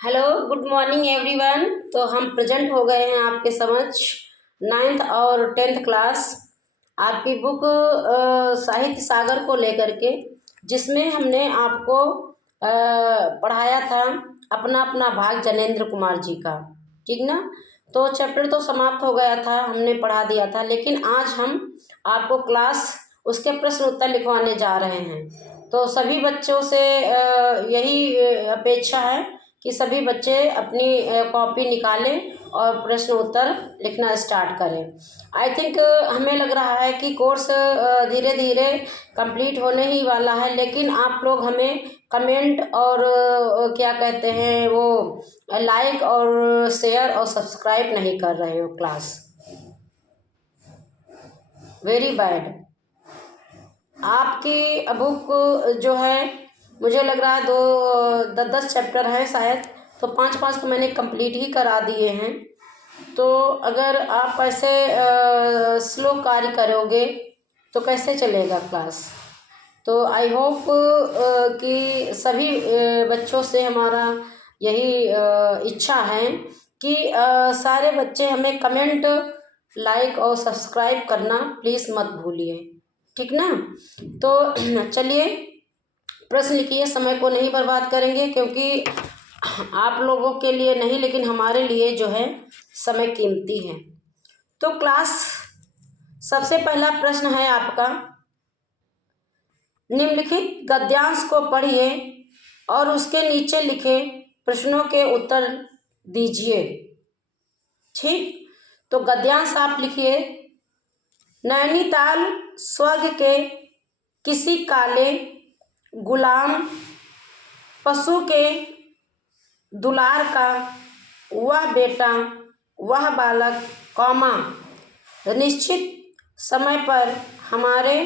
Hello, good morning everyone. तो हम present हो गए हैं आपके समक्ष नाइन्थ और टेंथ क्लास आपकी बुक साहित्य सागर को लेकर के, जिसमें हमने आपको पढ़ाया था अपना अपना भाग जनेंद्र कुमार जी का। ठीक ना। तो चैप्टर तो समाप्त हो गया था, हमने पढ़ा दिया था, लेकिन आज हम आपको क्लास उसके प्रश्न उत्तर लिखवाने जा रहे हैं। तो सभी बच्चों से यही अपेक्षा है कि सभी बच्चे अपनी कॉपी निकालें और प्रश्न उत्तर लिखना स्टार्ट करें। आई थिंक हमें लग रहा है कि कोर्स धीरे धीरे कंप्लीट होने ही वाला है, लेकिन आप लोग हमें कमेंट और क्या कहते हैं वो लाइक और शेयर और सब्सक्राइब नहीं कर रहे हो। Class very bad. आपकी बुक जो है, मुझे लग रहा है 10 चैप्टर है शायद, तो 5 तो मैंने कंप्लीट ही करा दिए हैं। तो अगर आप ऐसे स्लो कार्य करोगे तो कैसे चलेगा क्लास। तो आई होप कि सभी बच्चों से हमारा यही इच्छा है कि सारे बच्चे हमें कमेंट, लाइक और सब्सक्राइब करना प्लीज़ मत भूलिए। ठीक ना। तो चलिए प्रश्न लिखिए, समय को नहीं बर्बाद करेंगे, क्योंकि आप लोगों के लिए नहीं लेकिन हमारे लिए जो है समय कीमती है। तो क्लास सबसे पहला प्रश्न है आपका, निम्नलिखित गद्यांश को पढ़िए और उसके नीचे लिखे प्रश्नों के उत्तर दीजिए। ठीक, तो गद्यांश आप लिखिए। नैनीताल स्वर्ग के किसी काले गुलाम पशु के दुलार का वह बेटा, वह बालक कौमा निश्चित समय पर हमारे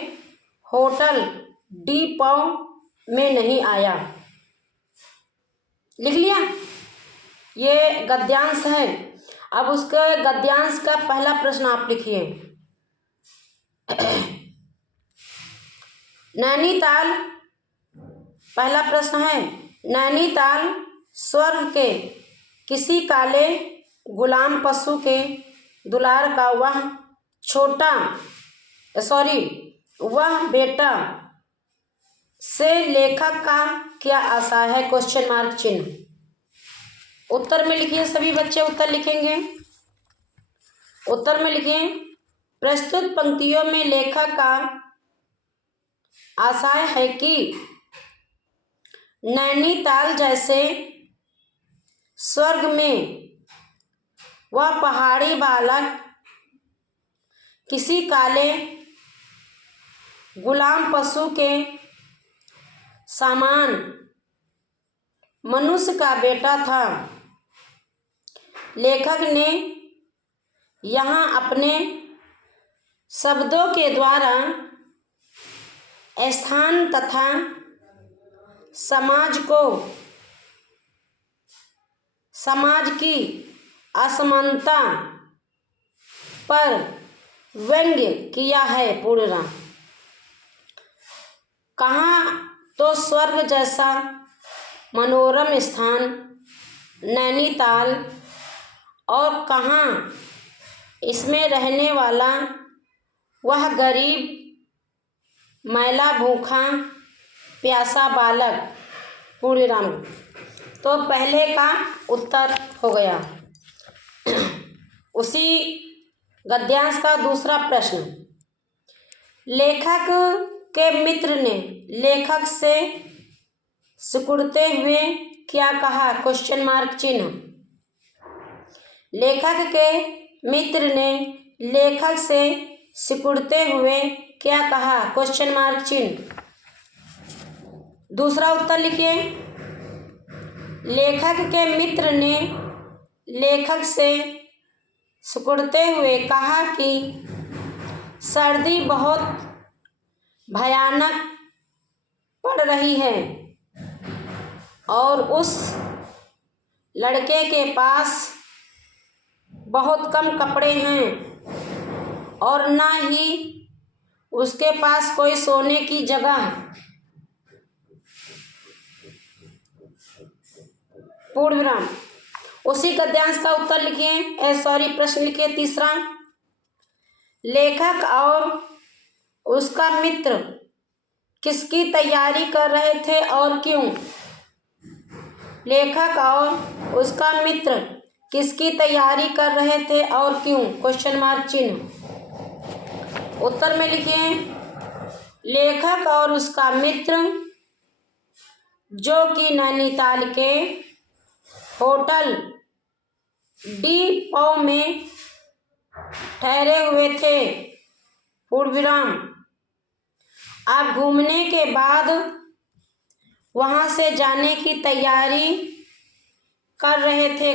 होटल डी.पौ में नहीं आया। लिख लिया। ये गद्यांश है। अब उसके गद्यांश का पहला प्रश्न आप लिखिए। नैनीताल, पहला प्रश्न है, नैनीताल स्वर्ग के किसी काले गुलाम पशु के दुलार का वह वह बेटा से लेखक का क्या आशय है? क्वेश्चन मार्क चिन्ह। उत्तर में लिखिए, सभी बच्चे उत्तर लिखेंगे। उत्तर में लिखिए, प्रस्तुत पंक्तियों में लेखक का आशय है कि नैनीताल जैसे स्वर्ग में वह पहाड़ी बालक किसी काले गुलाम पशु के समान मनुष्य का बेटा था। लेखक ने यहाँ अपने शब्दों के द्वारा स्थान तथा समाज की असमानता पर व्यंग्य किया है। पूर्ण कहाँ तो स्वर्ग जैसा मनोरम स्थान नैनीताल, और कहाँ इसमें रहने वाला वह गरीब मैला भूखा प्यासा बालक। पूर्णराम। तो पहले का उत्तर हो गया। उसी गद्यांश का दूसरा प्रश्न, लेखक के मित्र ने लेखक से सिकुड़ते हुए क्या कहा? क्वेश्चन मार्क चिन्ह। लेखक के मित्र ने लेखक से सिकुड़ते हुए क्या कहा? क्वेश्चन मार्क चिन्ह। दूसरा उत्तर लिखिए। लेखक के मित्र ने लेखक से सिकुड़ते हुए कहा कि सर्दी बहुत भयानक पड़ रही है और उस लड़के के पास बहुत कम कपड़े हैं और ना ही उसके पास कोई सोने की जगह। पूर्ण विराम। उसी गद्यांश का उत्तर लिखिए, प्रश्न लिखिए तीसरा। लेखक और उसका मित्र किसकी तैयारी कर रहे थे और क्यों? लेखक और उसका मित्र किसकी तैयारी कर रहे थे और क्यों? क्वेश्चन मार्क चिन्ह। उत्तर में लिखिए, लेखक और उसका मित्र जो कि नैनीताल के होटल डी पौ में ठहरे हुए थे, पूर्ण विराम। आप घूमने के बाद वहां से जाने की तैयारी कर रहे थे,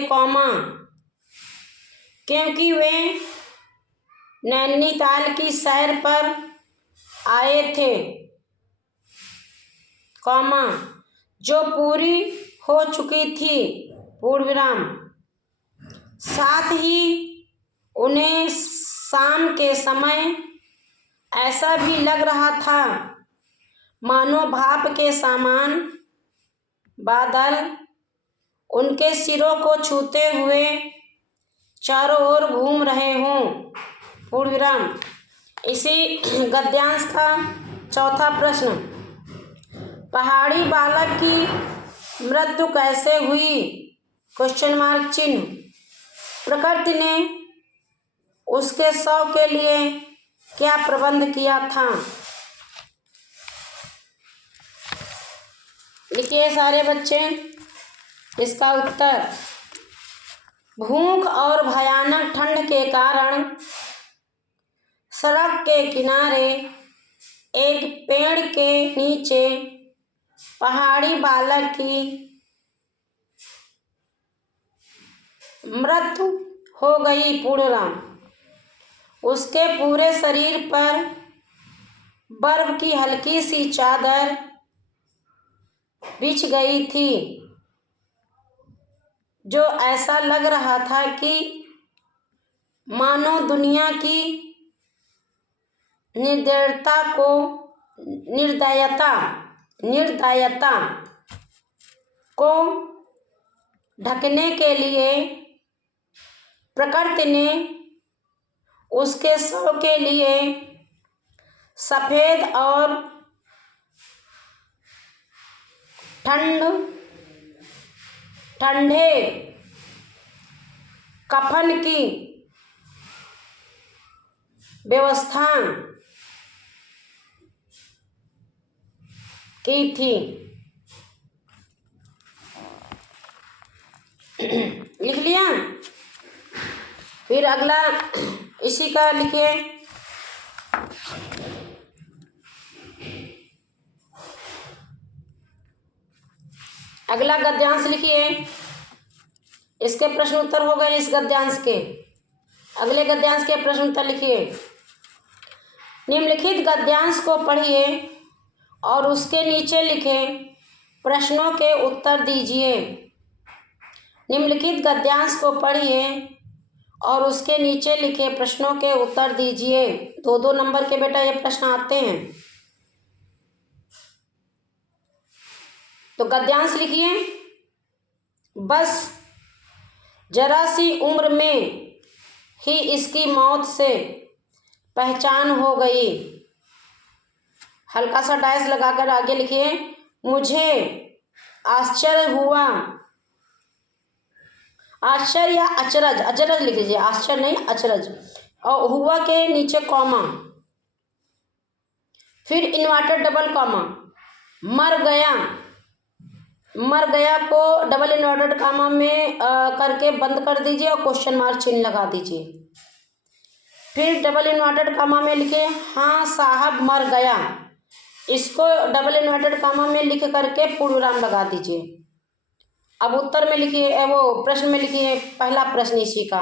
क्योंकि वे नैनीताल की सैर पर आए थे, जो पूरी हो चुकी थी, पूर्ण विराम। साथ ही उन्हें शाम के समय ऐसा भी लग रहा था मानो भाप के समान बादल उनके सिरों को छूते हुए चारों ओर घूम रहे हों, पूर्ण विराम। इसी गद्यांश का चौथा प्रश्न, पहाड़ी बालक की मृत्यु कैसे हुई? क्वेश्चन मार्क चिन्ह। प्रकृति ने उसके शव के लिए क्या प्रबंध किया था? लिखिए सारे बच्चे इसका उत्तर। भूख और भयानक ठंड के कारण सड़क के किनारे एक पेड़ के नीचे पहाड़ी बालक की मृत्यु हो गई, पूर्ण विराम। उसके पूरे शरीर पर बर्फ की हल्की सी चादर बिछ गई थी, जो ऐसा लग रहा था कि मानो दुनिया की निर्दयता को ढकने के लिए प्रकृति ने उसके शव के लिए सफेद और ठंडे कफन की व्यवस्था की थी। लिख लिया? फिर अगला इसी का लिखिए। अगला गद्यांश लिखिए, इसके प्रश्न उत्तर हो गए। इस गद्यांश के अगले गद्यांश के प्रश्न उत्तर लिखिए। निम्नलिखित गद्यांश को पढ़िए और उसके नीचे लिखे प्रश्नों के उत्तर दीजिए। निम्नलिखित गद्यांश को पढ़िए और उसके नीचे लिखे प्रश्नों के उत्तर दीजिए। 2-2 नंबर के बेटा ये प्रश्न आते हैं। तो गद्यांश लिखिए, बस जरा सी उम्र में ही इसकी मौत से पहचान हो गई। हल्का सा डैश लगाकर आगे लिखिए, मुझे आश्चर्य हुआ। आश्चर्य या अचरज, अचरज लिख लीजिए, आश्चर्य नहीं अचरज। और हुआ के नीचे कॉमा, फिर इन्वर्टेड डबल कॉमा। मर गया को डबल इन्वर्टेड कॉमा में करके बंद कर दीजिए और क्वेश्चन मार्क चिन्ह लगा दीजिए। फिर डबल इन्वर्टेड कॉमा में लिखे, हाँ साहब मर गया। इसको डबल इन्वर्टेड कॉमा में लिख करके पूर्ण विराम लगा दीजिए। अब उत्तर में लिखिए, वो प्रश्न में लिखिए। पहला प्रश्न इसी का,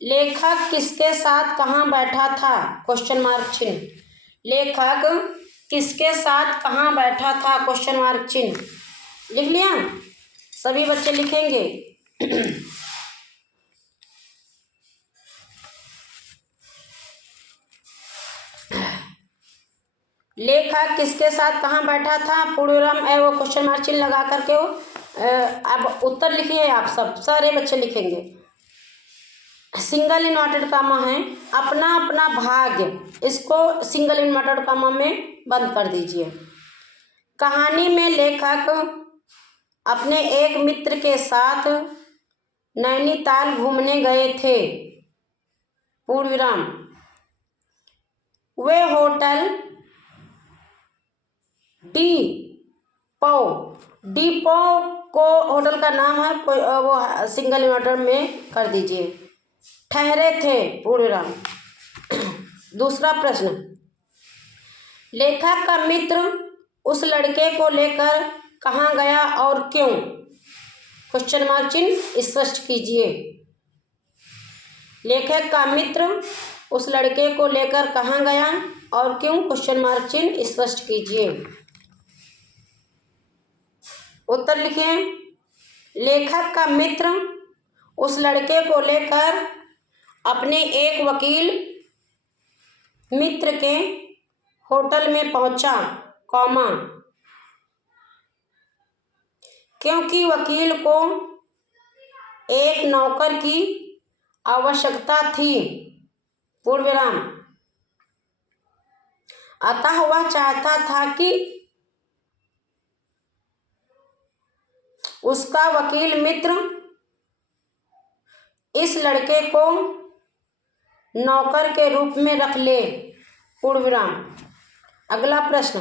लेखक किसके साथ कहाँ बैठा था? क्वेश्चन मार्क चिन्ह। लेखक किसके साथ कहाँ बैठा था? क्वेश्चन मार्क चिन्ह। लिख लिया? सभी बच्चे लिखेंगे। लेखक किसके साथ कहाँ बैठा था? पूर्ण विराम वो क्वेश्चन मार्क चिन्ह लगा करके वो अब उत्तर लिखिए आप सब, सारे बच्चे लिखेंगे। सिंगल इन्वर्टेड कामा है, अपना अपना भाग्य, इसको सिंगल इन्वर्टेड कामा में बंद कर दीजिए। कहानी में लेखक अपने एक मित्र के साथ नैनीताल घूमने गए थे, पूर्ण विराम। वे होटल डीपो को होटल का नाम है, कोई वो सिंगल इन्वर्टेड में कर दीजिए। ठहरे थे, पूर्ण विराम। दूसरा प्रश्न, लेखक का मित्र उस लड़के को लेकर कहाँ गया और क्यों? क्वेश्चन मार्क चिन्ह स्पष्ट कीजिए। लेखक का मित्र उस लड़के को लेकर कहाँ गया और क्यों? क्वेश्चन मार्क चिन्ह स्पष्ट कीजिए। उत्तर लिखिए। लेखक का मित्र उस लड़के को लेकर अपने एक वकील मित्र के होटल में पहुंचा, कॉमा, क्योंकि वकील को एक नौकर की आवश्यकता थी, पूर्ण विराम। अतः वह चाहता था कि उसका वकील मित्र इस लड़के को नौकर के रूप में रख ले, पूर्ण विराम। अगला प्रश्न,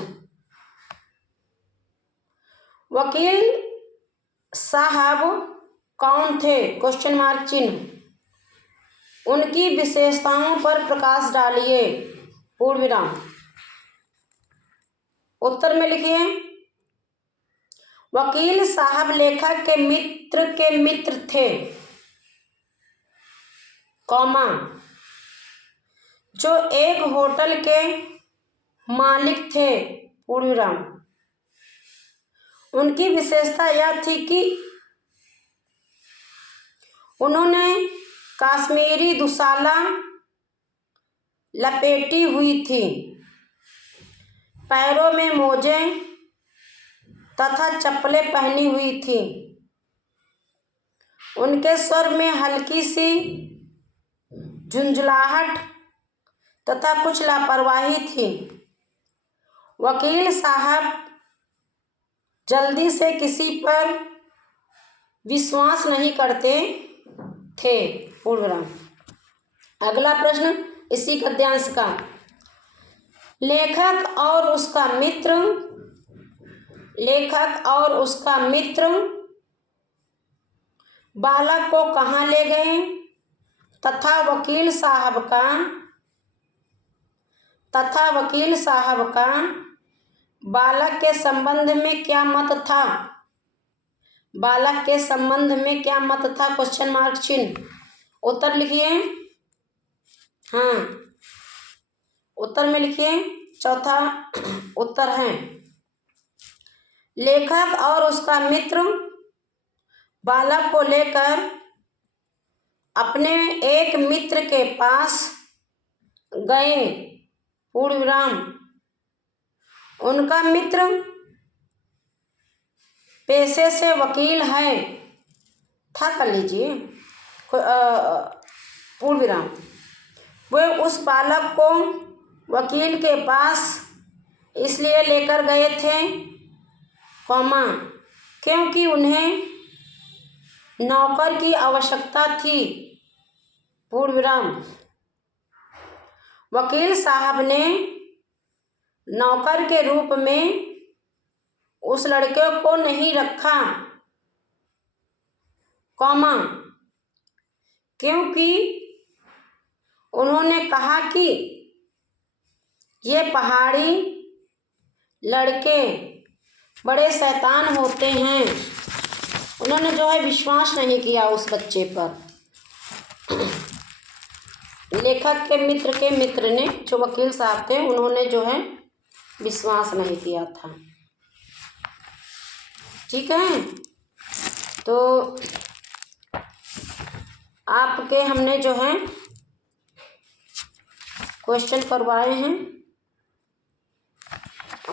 वकील साहब कौन थे? क्वेश्चन मार्क चिन्ह। उनकी विशेषताओं पर प्रकाश डालिए, पूर्ण विराम। उत्तर में लिखिए। वकील साहब लेखक के मित्र थे, कॉमा, जो एक होटल के मालिक थे, पूर्ण विराम। उनकी विशेषता यह थी कि उन्होंने कश्मीरी दुशाला लपेटी हुई थी, पैरों में मोजे तथा चप्पलें पहनी हुई थी। उनके स्वर में हल्की सी झुंझलाहट तथा कुछ लापरवाही थी। वकील साहब जल्दी से किसी पर विश्वास नहीं करते थे, पूर्ण विराम। अगला प्रश्न इसी गद्यांश का, लेखक और उसका मित्र बालक को कहाँ ले गए तथा वकील साहब का बालक के संबंध में क्या मत था? क्वेश्चन मार्क चिन्ह। उत्तर लिखिए। हाँ, उत्तर में लिखिए। चौथा उत्तर है, लेखक और उसका मित्र बालक को लेकर अपने एक मित्र के पास गए, पूर्ण विराम। उनका मित्र पेशे से वकील है, कर लीजिए, पूर्ण विराम। वे उस बालक को वकील के पास इसलिए लेकर गए थे, कॉमा, क्योंकि उन्हें नौकर की आवश्यकता थी, पूर्ण विराम। वकील साहब ने नौकर के रूप में उस लड़के को नहीं रखा, कॉमा, क्योंकि उन्होंने कहा कि ये पहाड़ी लड़के बड़े शैतान होते हैं। उन्होंने जो है विश्वास नहीं किया उस बच्चे पर। लेखक के मित्र ने, जो वकील साहब थे, उन्होंने जो है विश्वास नहीं किया था। ठीक है, तो आपके हमने जो है क्वेश्चन करवाए हैं,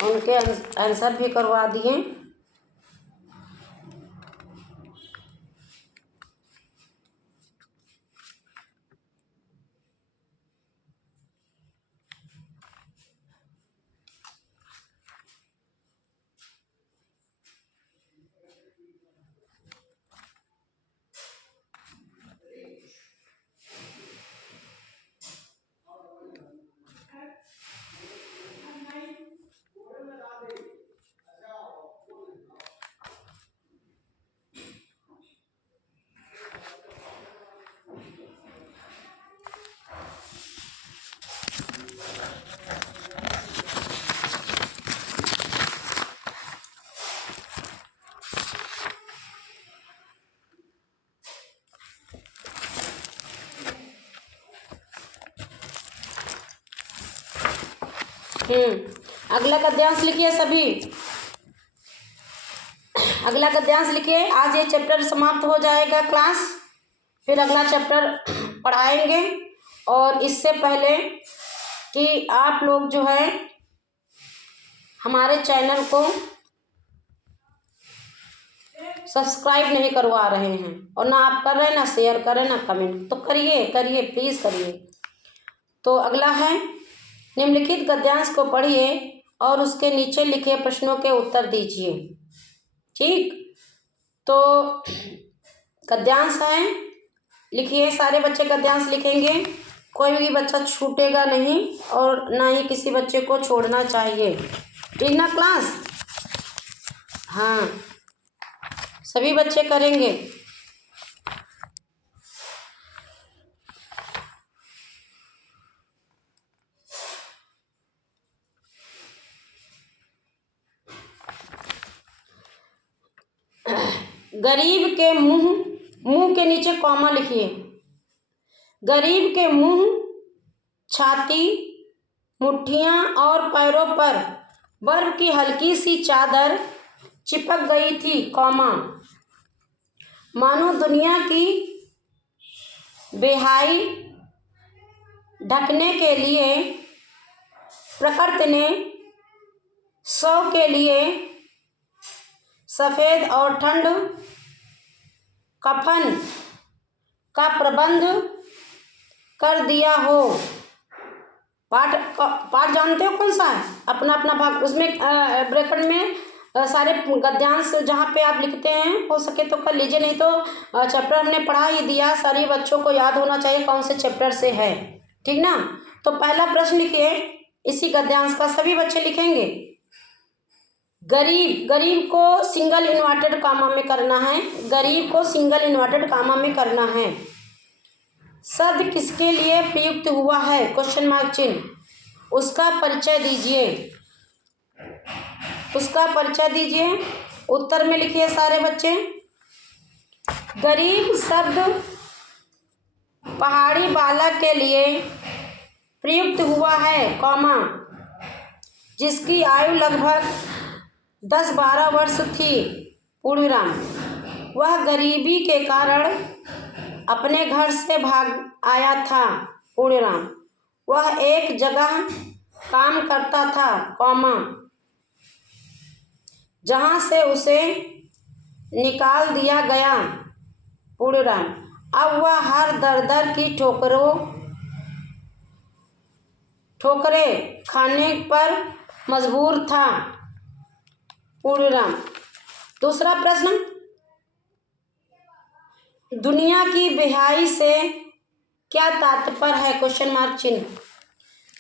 उनके आंसर भी करवा दिए। अगला गद्यांश लिखिए सभी। अगला गद्यांश लिखिए। आज ये चैप्टर समाप्त हो जाएगा क्लास, फिर अगला चैप्टर पढ़ाएंगे। और इससे पहले कि आप लोग जो है हमारे चैनल को सब्सक्राइब नहीं करवा रहे हैं, और ना आप कर रहे हैं, ना शेयर करें, ना कमेंट, तो करिए करिए प्लीज़ करिए। तो अगला है, निम्नलिखित गद्यांश को पढ़िए और उसके नीचे लिखे प्रश्नों के उत्तर दीजिए। ठीक, तो गद्यांश है, लिखिए। सारे बच्चे गद्यांश लिखेंगे, कोई भी बच्चा छूटेगा नहीं और ना ही किसी बच्चे को छोड़ना चाहिए। ठीक ना क्लास? हाँ, सभी बच्चे करेंगे। गरीब के मुंह के नीचे कॉमा लिखिए। गरीब के मुंह, छाती, मुट्ठियां और पैरों पर बर्फ की हल्की सी चादर चिपक गई थी, कॉमा। मानो दुनिया की बेहाई ढकने के लिए प्रकृति ने सौ के लिए सफ़ेद और ठंड कफन का प्रबंध कर दिया हो। पाठ जानते हो कौन सा है? अपना अपना भाग, उसमें ब्रैकेट में सारे गद्यांश जहाँ पे आप लिखते हैं, हो सके तो कर लीजिए, नहीं तो चैप्टर हमने पढ़ा ही दिया, सभी बच्चों को याद होना चाहिए कौन से चैप्टर से है। ठीक ना? तो पहला प्रश्न लिखिए इसी गद्यांश का, सभी बच्चे लिखेंगे। गरीब को सिंगल इन्वर्टेड कामा में करना है। गरीब को सिंगल इन्वर्टेड कामा में करना है। शब्द किसके लिए प्रयुक्त हुआ है? क्वेश्चन मार्क चिन्ह। उसका परिचय दीजिए। उसका परिचय दीजिए। उत्तर में लिखिए सारे बच्चे। गरीब शब्द पहाड़ी बालक के लिए प्रयुक्त हुआ है, कॉमा, जिसकी आयु लगभग 10-12 वर्ष थी, पूर्णविराम। वह गरीबी के कारण अपने घर से भाग आया था, पूर्णविराम। वह एक जगह काम करता था, कॉमा, जहां से उसे निकाल दिया गया, पूर्णविराम। अब वह हर दर की ठोकरें खाने पर मजबूर था, पूर्णविराम। दूसरा प्रश्न, दुनिया की बेहाई से क्या तात्पर्य है? क्वेश्चन मार्क चिन्ह।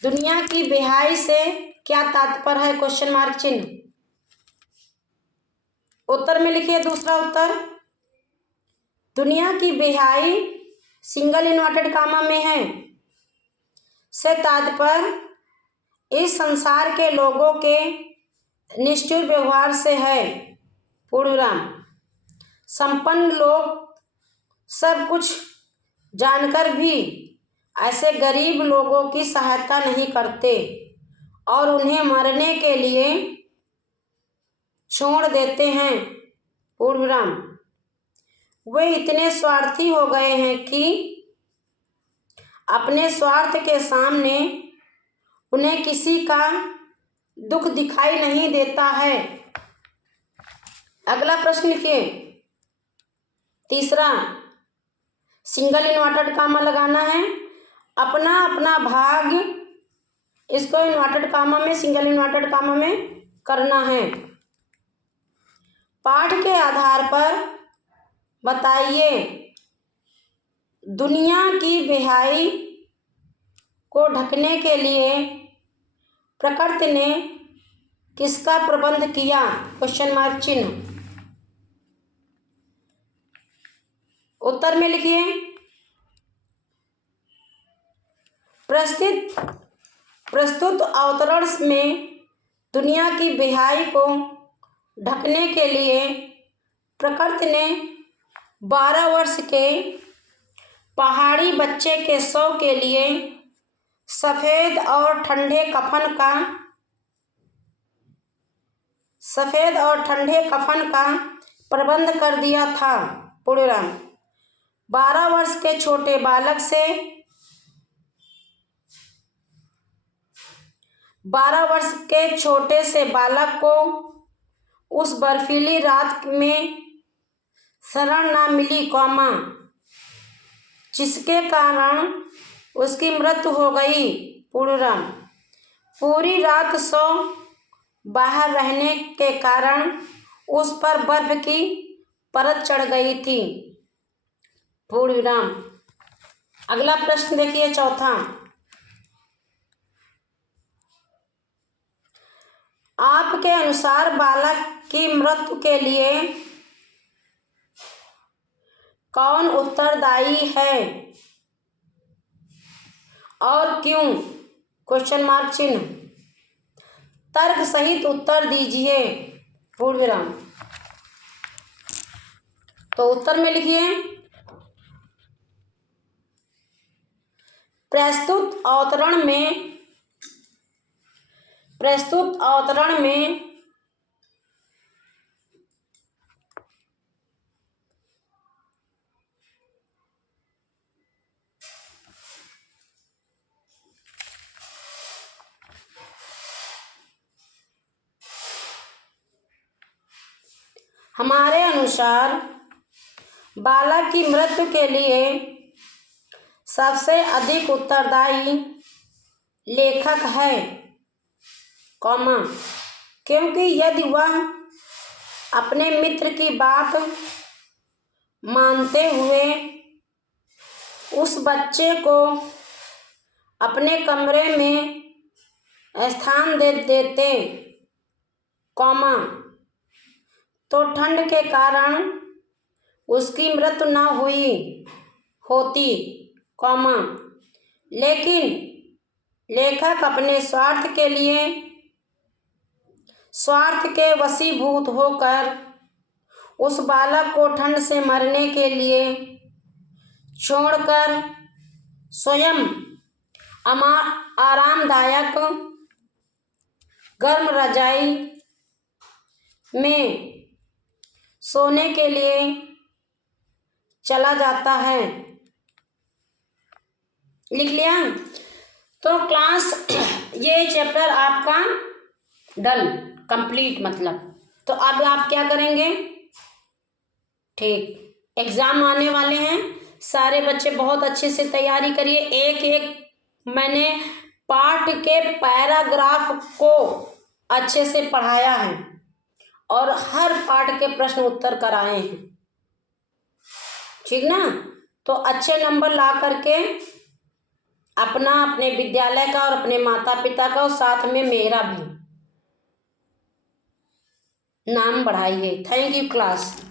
दुनिया की बेहाई से क्या तात्पर्य है? क्वेश्चन मार्क चिन्ह। उत्तर में लिखिए दूसरा उत्तर। दुनिया की बेहाई सिंगल इन्वर्टेड कामा में है से तात्पर्य इस संसार के लोगों के निष्ठुर व्यवहार से है, पूर्णविराम। संपन्न लोग सब कुछ जानकर भी ऐसे गरीब लोगों की सहायता नहीं करते और उन्हें मरने के लिए छोड़ देते हैं, पूर्णविराम। वे इतने स्वार्थी हो गए हैं कि अपने स्वार्थ के सामने उन्हें किसी का दुख दिखाई नहीं देता है। अगला प्रश्न लिखिए तीसरा, सिंगल इन्वर्टेड कामा लगाना है। अपना अपना भाग इसको इन्वर्टेड कामा में, सिंगल इन्वर्टेड कामा में करना है। पाठ के आधार पर बताइए दुनिया की बेहाई को ढकने के लिए प्रकृति ने किसका प्रबंध किया? क्वेश्चन मार्क चिन्ह। उत्तर में लिखिए प्रस्तुत अवतरण में दुनिया की बेहाई को ढकने के लिए प्रकृति ने 12 वर्ष के पहाड़ी बच्चे के शव के लिए सफ़ेद और ठंडे कफन का सफ़ेद और ठंडे कफन का प्रबंध कर दिया था। पूर्णविराम। 12 वर्ष के छोटे बालक से 12 वर्ष के छोटे से बालक को उस बर्फीली रात में शरण न मिली, जिसके कारण उसकी मृत्यु हो गई। पूर्णविराम। पूरी रात सो बाहर रहने के कारण उस पर बर्फ की परत चढ़ गई थी। पूर्णविराम। अगला प्रश्न देखिए, चौथा। आपके अनुसार बालक की मृत्यु के लिए कौन उत्तरदायी है और क्यों? क्वेश्चन मार्क चिन्ह। तर्क सहित उत्तर दीजिए। पूर्णविराम। तो उत्तर में लिखिए, प्रस्तुत अवतरण में हमारे अनुसार बालक की मृत्यु के लिए सबसे अधिक उत्तरदायी लेखक है, क्योंकि यदि वह अपने मित्र की बात मानते हुए उस बच्चे को अपने कमरे में स्थान दे देते, तो ठंड के कारण उसकी मृत्यु न हुई होती, लेकिन लेखक अपने स्वार्थ के वशीभूत होकर उस बालक को ठंड से मरने के लिए छोड़कर स्वयं आरामदायक गर्म रजाई में सोने के लिए चला जाता है। लिख लिया? तो क्लास ये चैप्टर आपका डन, कंप्लीट मतलब। तो अब आप क्या करेंगे? ठीक, एग्ज़ाम आने वाले हैं, सारे बच्चे बहुत अच्छे से तैयारी करिए। एक एक मैंने पाठ के पैराग्राफ को अच्छे से पढ़ाया है और हर पाठ के प्रश्न उत्तर कराए हैं, ठीक ना? तो अच्छे नंबर ला करके अपने विद्यालय का और अपने माता पिता का और साथ में मेरा भी नाम बढ़ाइए। Thank you class.